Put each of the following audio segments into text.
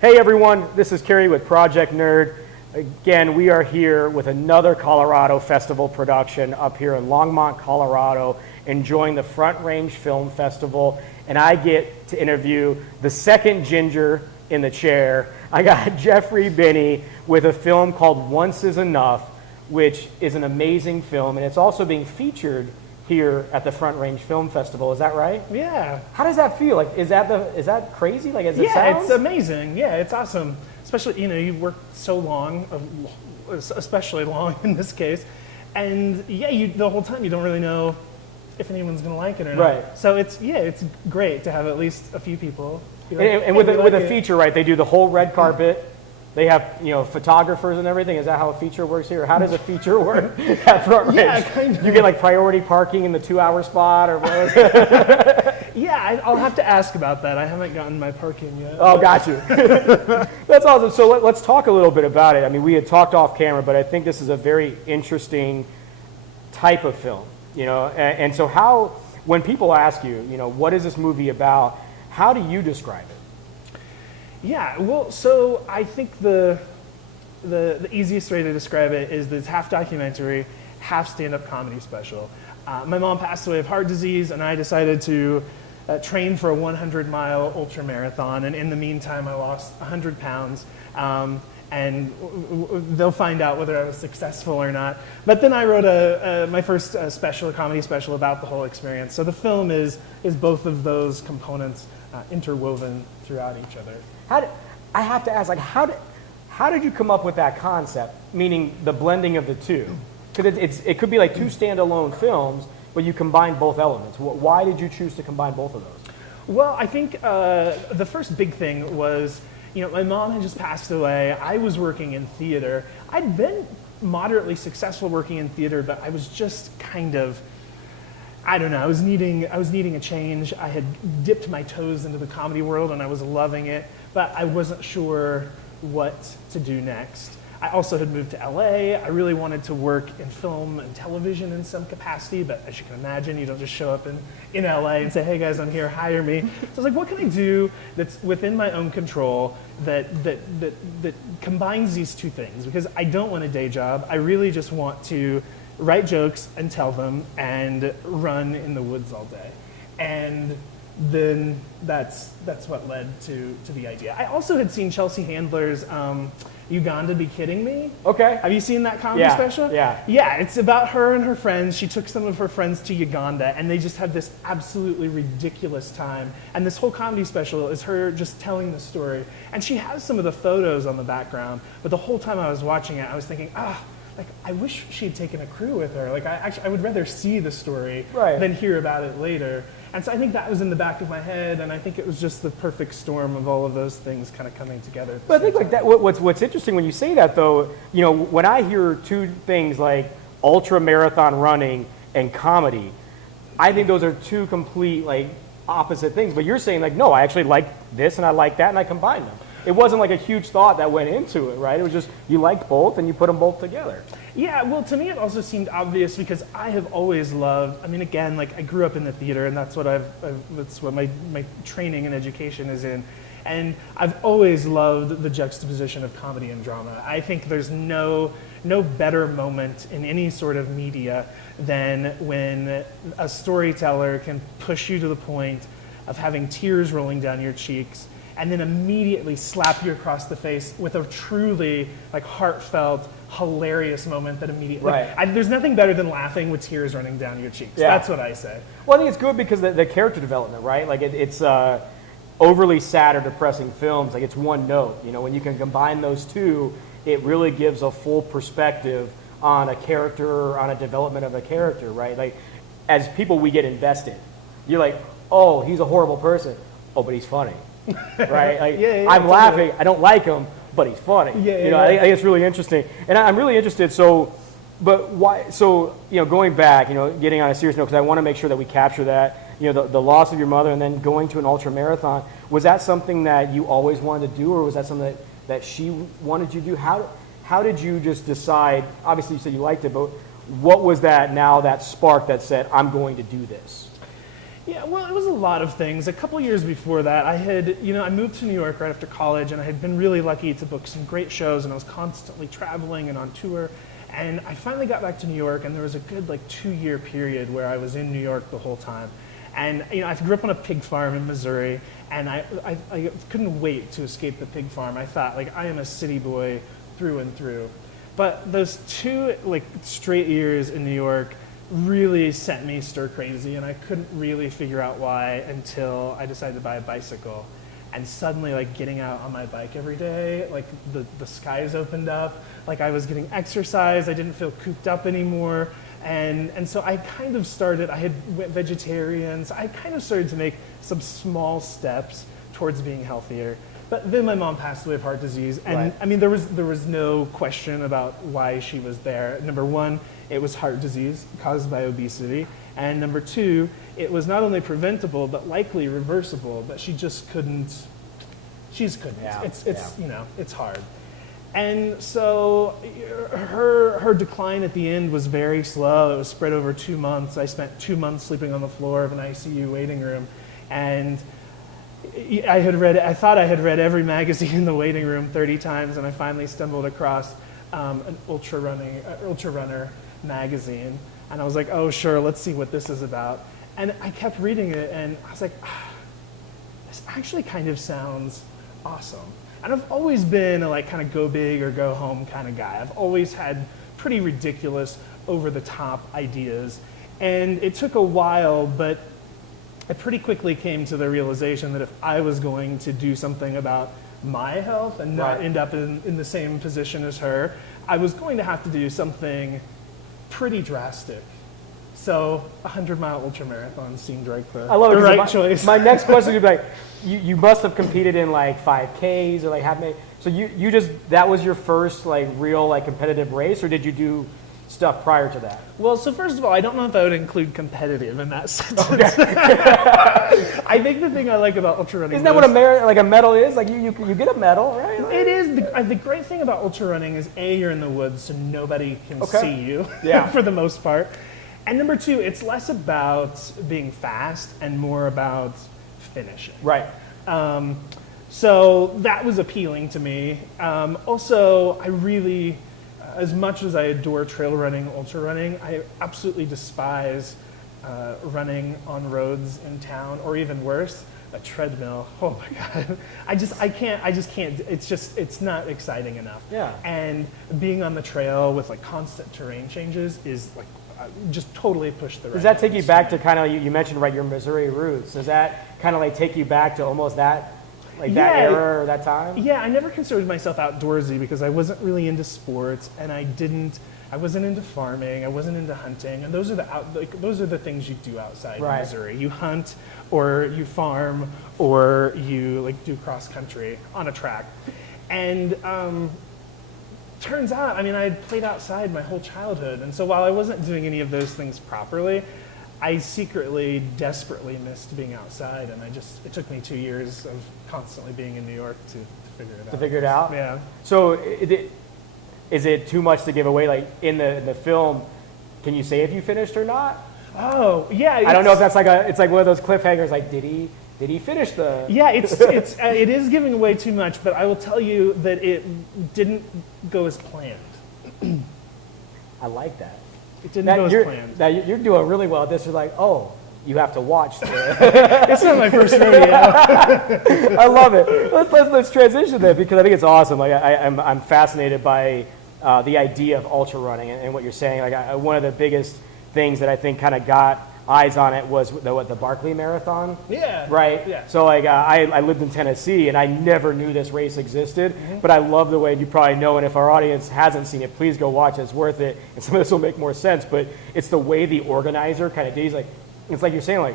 Hey everyone, this is Kerry with Project Nerd. Again, we are here with another Colorado Festival production up here in Longmont, Colorado, enjoying the Front Range Film Festival, and I get to interview the second ginger in the chair. I got Jeffrey Binney with a film called Once Is Enough, which is an amazing film, and it's also being featured here at the Front Range Film Festival. Is that right? Yeah. How does that feel? Like, is that crazy? Like, as it Yeah, sounds? it's amazing. Yeah, it's awesome. Especially, you've worked so long, especially long in this case, and yeah, the whole time you don't really know if anyone's going to like it or not. Right. So it's great to have at least a few people. And with a feature, right? They do the whole red carpet. They have, photographers and everything. Is that how a feature works here? How does a feature work at Front Range? Yeah, kind of. You get like priority parking in the 2-hour spot, or what? Yeah, I'll have to ask about that. I haven't gotten my parking yet. Oh, got you. That's awesome. So let's talk a little bit about it. I mean, we had talked off camera, but I think this is a very interesting type of film. And so how, when people ask you, what is this movie about? How do you describe it? Yeah, well, so I think the easiest way to describe it is that it's half documentary, half stand-up comedy special. My mom passed away of heart disease, and I decided to train for a 100-mile ultra marathon. And in the meantime, I lost 100 pounds. And they'll find out whether I was successful or not. But then I wrote my first comedy special about the whole experience. So the film is both of those components interwoven throughout each other. I have to ask, how did you come up with that concept, meaning the blending of the two? Because it could be like two standalone films, but you combine both elements. Why did you choose to combine both of those? Well, I think the first big thing was, my mom had just passed away. I was working in theater. I'd been moderately successful working in theater, but I was just kind of, I don't know, I was needing a change. I had dipped my toes into the comedy world and I was loving it, but I wasn't sure what to do next. I also had moved to LA. I really wanted to work in film and television in some capacity, but as you can imagine, you don't just show up in LA and say, hey guys, I'm here, hire me. So I was like, what can I do that's within my own control that combines these two things? Because I don't want a day job. I really just want to write jokes and tell them and run in the woods all day. And then that's what led to the idea. I also had seen Chelsea Handler's Uganda Be Kidding Me. Okay. Have you seen that comedy special? Yeah. Yeah, it's about her and her friends. She took some of her friends to Uganda, and they just had this absolutely ridiculous time. And this whole comedy special is her just telling the story. And she has some of the photos on the background, but the whole time I was watching it, I was thinking, I wish she had taken a crew with her. Like, I would rather see the story than hear about it later. And so I think that was in the back of my head, and I think it was just the perfect storm of all of those things kind of coming together. But I think like that. What's interesting when you say that, though, when I hear two things like ultra marathon running and comedy, I think those are two complete opposite things. But you're saying no, I actually like this and I like that, and I combine them. It wasn't like a huge thought that went into it, right? It was just you liked both and you put them both together. Yeah, well, to me it also seemed obvious because I have always loved, again, I grew up in the theater, and that's what that's what my training and education is in. And I've always loved the juxtaposition of comedy and drama. I think there's no better moment in any sort of media than when a storyteller can push you to the point of having tears rolling down your cheeks and then immediately slap you across the face with a truly heartfelt, hilarious moment that immediately... there's nothing better than laughing with tears running down your cheeks. Yeah. That's what I say. Well, I think it's good because the character development, right? It's overly sad or depressing films. It's one note. When you can combine those two, it really gives a full perspective on a character or on a development of a character, right? As people, we get invested. You're like, oh, he's a horrible person. Oh, but he's funny. Right? I'm laughing. I don't like him, but he's funny. I think it's really interesting, and I'm really interested. So, but why? So, going back, getting on a serious note, because I want to make sure that we capture that. The loss of your mother, and then going to an ultra marathon. Was that something that you always wanted to do, or was that something that she wanted you to do? How did you just decide? Obviously, you said you liked it, but what was that spark that said, I'm going to do this? Yeah, well, it was a lot of things. A couple years before that, I moved to New York right after college, and I had been really lucky to book some great shows, and I was constantly traveling and on tour. And I finally got back to New York, and there was a good 2-year period where I was in New York the whole time. And I grew up on a pig farm in Missouri, and I couldn't wait to escape the pig farm. I thought, I am a city boy through and through. But those 2 straight years in New York really sent me stir crazy, and I couldn't really figure out why until I decided to buy a bicycle. And suddenly, getting out on my bike every day, the skies opened up, I was getting exercise, I didn't feel cooped up anymore. And so I kind of started, I went vegetarian, so I kind of started to make some small steps towards being healthier. But then my mom passed away of heart disease, and Right. I mean, there was no question about why she was there. Number one, it was heart disease caused by obesity, and number 2, it was not only preventable but likely reversible. But she just couldn't. She just couldn't. Yeah, It's hard. And so her decline at the end was very slow. It was spread over 2 months. I spent 2 months sleeping on the floor of an ICU waiting room, and I thought I had read every magazine in the waiting room 30 times, and I finally stumbled across an ultra runner magazine, and I was like, oh sure, let's see what this is about. And I kept reading it, and I was like, this actually kind of sounds awesome. And I've always been a kind of go big or go home kind of guy. I've always had pretty ridiculous, over the top ideas, and it took a while, but I pretty quickly came to the realization that if I was going to do something about my health and not Right. end up in the same position as her, I was going to have to do something pretty drastic. So a 100-mile ultramarathon seemed like the right choice. My next question would be you must have competed in 5Ks or half marathon. So you just, that was your first real competitive race, or did you do stuff prior to that? Well, so first of all, I don't know if I would include competitive in that sentence. I think the thing I like about ultra running Isn't that what a medal is? You get a medal, right? It is. The great thing about ultra running is you're in the woods, so nobody can see you for the most part. And number 2, it's less about being fast and more about finishing. Right. So that was appealing to me. Also, I really, as much as I adore trail running, ultra running, I absolutely despise running on roads in town, or even worse, a treadmill. Oh my God. I just can't, it's not exciting enough. Yeah. And being on the trail with constant terrain changes is just totally pushed the right. Does that take you buttons back for to me. kind of, you mentioned your Missouri roots? Does that kind of take you back to almost that, that era or that time? Yeah, I never considered myself outdoorsy because I wasn't really into sports, and I wasn't into farming, I wasn't into hunting, and those are the things you do outside Right. in Missouri. You hunt, or you farm, or you do cross country on a track. And turns out, I had played outside my whole childhood, and so while I wasn't doing any of those things properly, I secretly, desperately missed being outside, and it took me 2 years of constantly being in New York to figure it out. To figure it out? Yeah. So is it too much to give away? In the film, can you say if you finished or not? Oh, yeah. I don't know if that's it's one of those cliffhangers, did he finish the... Yeah, it is giving away too much, but I will tell you that it didn't go as planned. I like that. It didn't go as planned. Now you're doing really well at this. You're like, oh, you have to watch this. It's not my first rodeo. I love it. Let's transition there, because I think it's awesome. I'm fascinated by the idea of ultra running and what you're saying. One of the biggest things that I think kind of got eyes on it was the Barkley Marathon. Yeah. Right? Yeah. So I lived in Tennessee, and I never knew this race existed, but I love the way, you probably know, and if our audience hasn't seen it, please go watch it. It's worth it, and some of this will make more sense, but it's the way the organizer kind of did. It's like you're saying,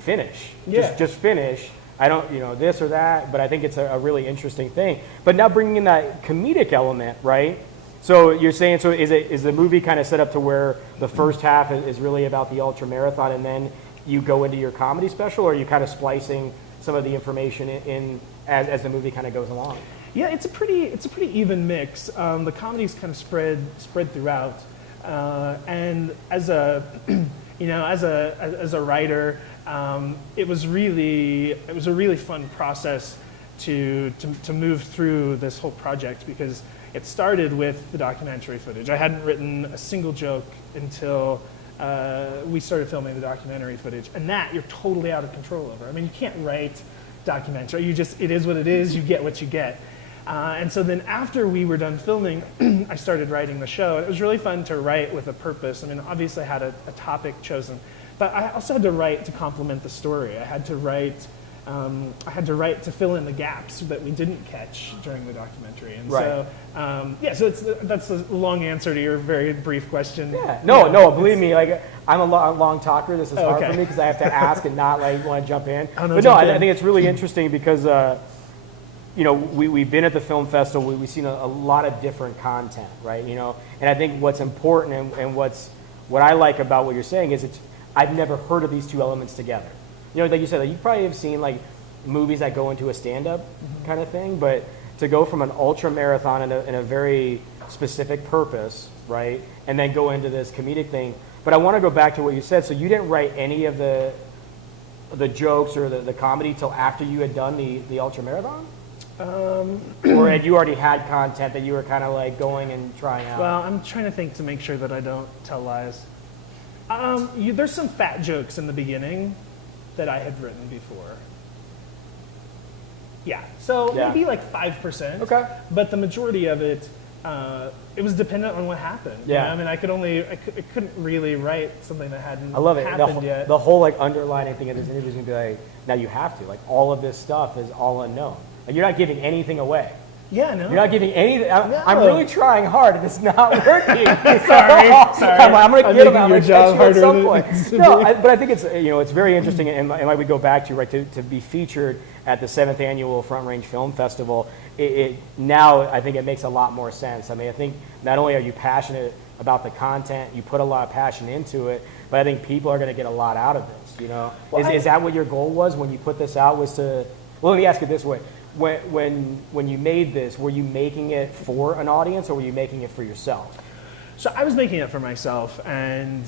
finish. Yeah. Just finish. I don't, this or that, but I think it's a really interesting thing. But now bringing in that comedic element, right? So you're saying, is the movie kind of set up to where the first half is really about the ultra marathon, and then you go into your comedy special, or are you kind of splicing some of the information in as the movie kind of goes along? Yeah, it's a pretty even mix. The comedy's kind of spread throughout, and as a as a writer, it was a really fun process to move through this whole project, because it started with the documentary footage. I hadn't written a single joke until we started filming the documentary footage, and that you're totally out of control over. I mean, you can't write documentary. It is what it is. You get what you get. And so then after we were done filming, I started writing the show. And it was really fun to write with a purpose. I mean, obviously I had a topic chosen, but I also had to write to complement the story. I had to write to fill in the gaps that we didn't catch during the documentary. And Right. so, that's a long answer to your very brief question. Yeah. No, believe me, like I'm a long talker. This is hard Okay. for me because I have to ask and not like want to jump in. Oh, no, but jump I in. think it's really interesting because we've been at the film festival. We've seen a lot of different content, right? And I think what's important and what I like about what you're saying is I've never heard of these two elements together. Like you said, like, you probably have seen like movies that go into a stand-up kind of thing, but to go from an ultra marathon in a very specific purpose, right, and then go into this comedic thing. But I want to go back to what you said. So you didn't write any of the jokes or the comedy till after you had done the ultra marathon, or had you already had content that you were kind of like going and trying out? Well, I'm trying to think to make sure that I don't tell lies. There's some fat jokes in the beginning that I had written before. Yeah, so Yeah. maybe like 5%. Okay. But the majority of it, it was dependent on what happened. Yeah. I mean, I couldn't really write something that hadn't I love it. happened yet. The whole like underlining thing of this interview is gonna be like, now you have to, like, all of this stuff is all unknown. Like, you're not giving anything away. Yeah, no. You're not giving anything. I'm No. really trying hard, and it's not working. Sorry. I'm going to I'm get them. making I'm your going to job catch you at harder some than it point. needs to No, be. but I think it's very interesting, and like we go back to, right, to be featured at the 7th annual Front Range Film Festival. Now I think it makes a lot more sense. I mean, I think not only are you passionate about the content, you put a lot of passion into it, but I think people are going to get a lot out of this. Well, Is that what your goal was when you put this out? Was to, well, let me ask it this way. When you made this, were you making it for an audience, or were you making it for yourself? So I was making it for myself, and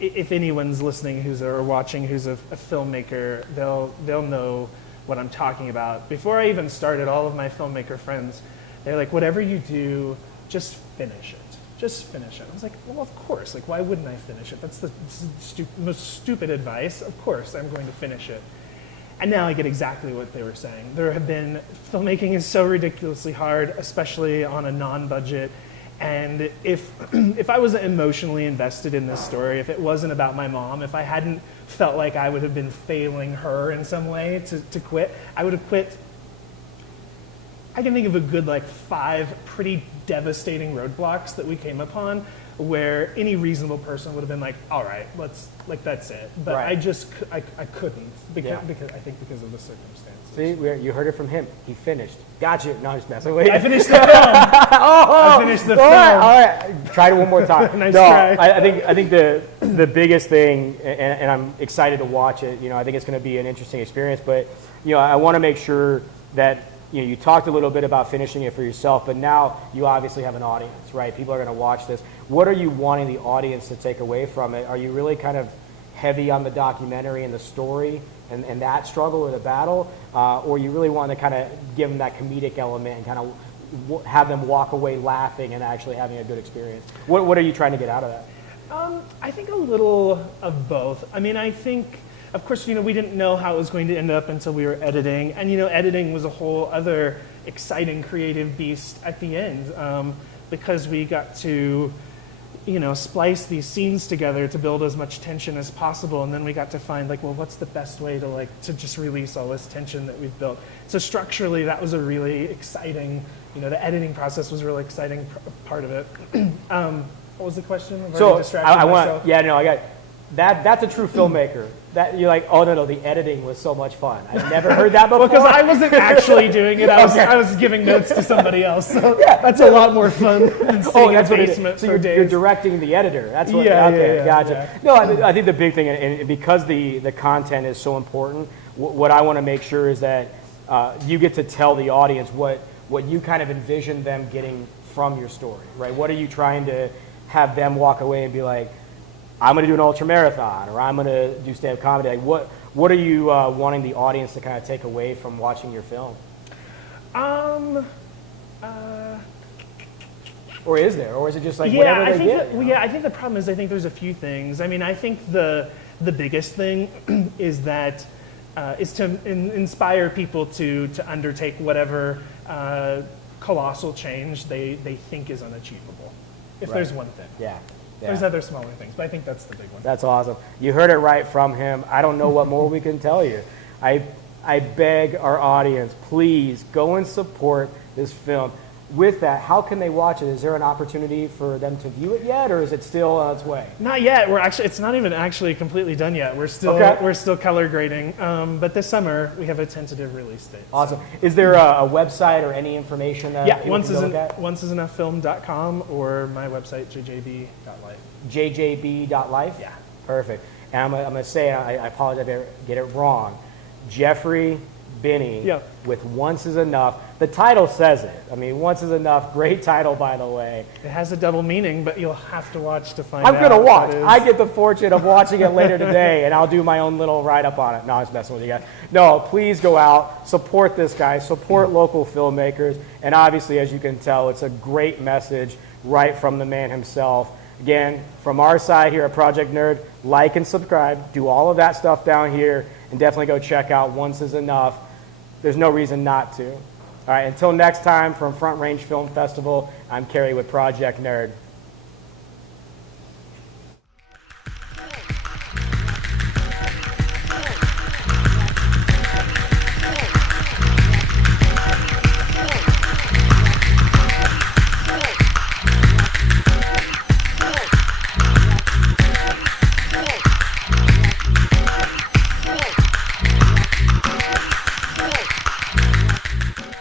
if anyone's listening or watching who's a filmmaker, they'll know what I'm talking about. Before I even started, all of my filmmaker friends, they're like, whatever you do, just finish it. Just finish it. I was like, well, of course. Like, why wouldn't I finish it? That's the most stupid advice. Of course, I'm going to finish it. And now I get exactly what they were saying. Filmmaking is so ridiculously hard, especially on a non-budget. And if I wasn't emotionally invested in this story, if it wasn't about my mom, if I hadn't felt like I would have been failing her in some way to quit, I would have quit. I can think of a good 5 pretty devastating roadblocks that we came upon where any reasonable person would have been like, all right, that's it. But Right. I couldn't because Yeah. I think because of the circumstances. See, you heard it from him. He finished. Gotcha. No, I'm just messing with you. I finished the film. I finished the film. All right. Try it one more time. Nice try. I think the biggest thing, and I'm excited to watch it. I think it's going to be an interesting experience. But I want to make sure that you talked a little bit about finishing it for yourself, but now you obviously have an audience, right? People are going to watch this. What are you wanting the audience to take away from it? Are you really kind of heavy on the documentary and the story and that struggle or the battle, or you really want to kind of give them that comedic element and kind of have them walk away laughing and actually having a good experience? What are you trying to get out of that? I think a little of both. I mean, I think, of course, we didn't know how it was going to end up until we were editing. And, editing was a whole other exciting creative beast at the end, because we got to, splice these scenes together to build as much tension as possible. And then we got to find, what's the best way to just release all this tension that we've built. So structurally, that was a really exciting, the editing process was a really exciting part of it. What was the question? I've already distracted myself. I got that's a true filmmaker. That you're like, oh no, the editing was so much fun. I've never heard that before. Because I wasn't actually doing it. I was giving notes to somebody else. So Yeah. that's a lot more fun than sitting in a basement So for you're days. directing the editor. That's what. Yeah, Okay, yeah, gotcha. yeah. No, I think the big thing, and because the content is so important, what I want to make sure is that you get to tell the audience what you kind of envision them getting from your story, right? What are you trying to have them walk away and be like, I'm going to do an ultra marathon, or I'm going to do stand-up comedy. Like, what are you wanting the audience to kind of take away from watching your film? Or is there? Or is it just like whatever they get? I think the problem is I think there's a few things. I mean, I think the biggest thing is that is to inspire people to undertake whatever colossal change they think is unachievable. If there's one thing. Yeah. There's other smaller things, but I think that's the big one. That's awesome. You heard it right from him. I don't know what more we can tell you. I beg our audience, please go and support this film. With that, how can they watch it? Is there an opportunity for them to view it yet, or is it still on its way? Not yet. It's not even actually completely done yet. We're still color grading. But this summer we have a tentative release date. Awesome. Is there a website or any information that people can look at? onceisenoughfilm.com or my website jjb.life. jjb.life? Yeah. Perfect. And I'm going to say, I apologize if I get it wrong, Jeffrey Binney with Once Is Enough. The title says it. I mean, Once Is Enough. Great title, by the way. It has a double meaning, but you'll have to watch to find out. I'm going to watch. I get the fortune of watching it later today, and I'll do my own little write-up on it. No, I was messing with you guys. No, please go out, support this guy, support local filmmakers, and obviously, as you can tell, it's a great message right from the man himself. Again, from our side here at Project Nerd, like and subscribe, do all of that stuff down here, and definitely go check out Once Is Enough. There's no reason not to. All right, until next time from Front Range Film Festival, I'm Kerry with Project Nerd.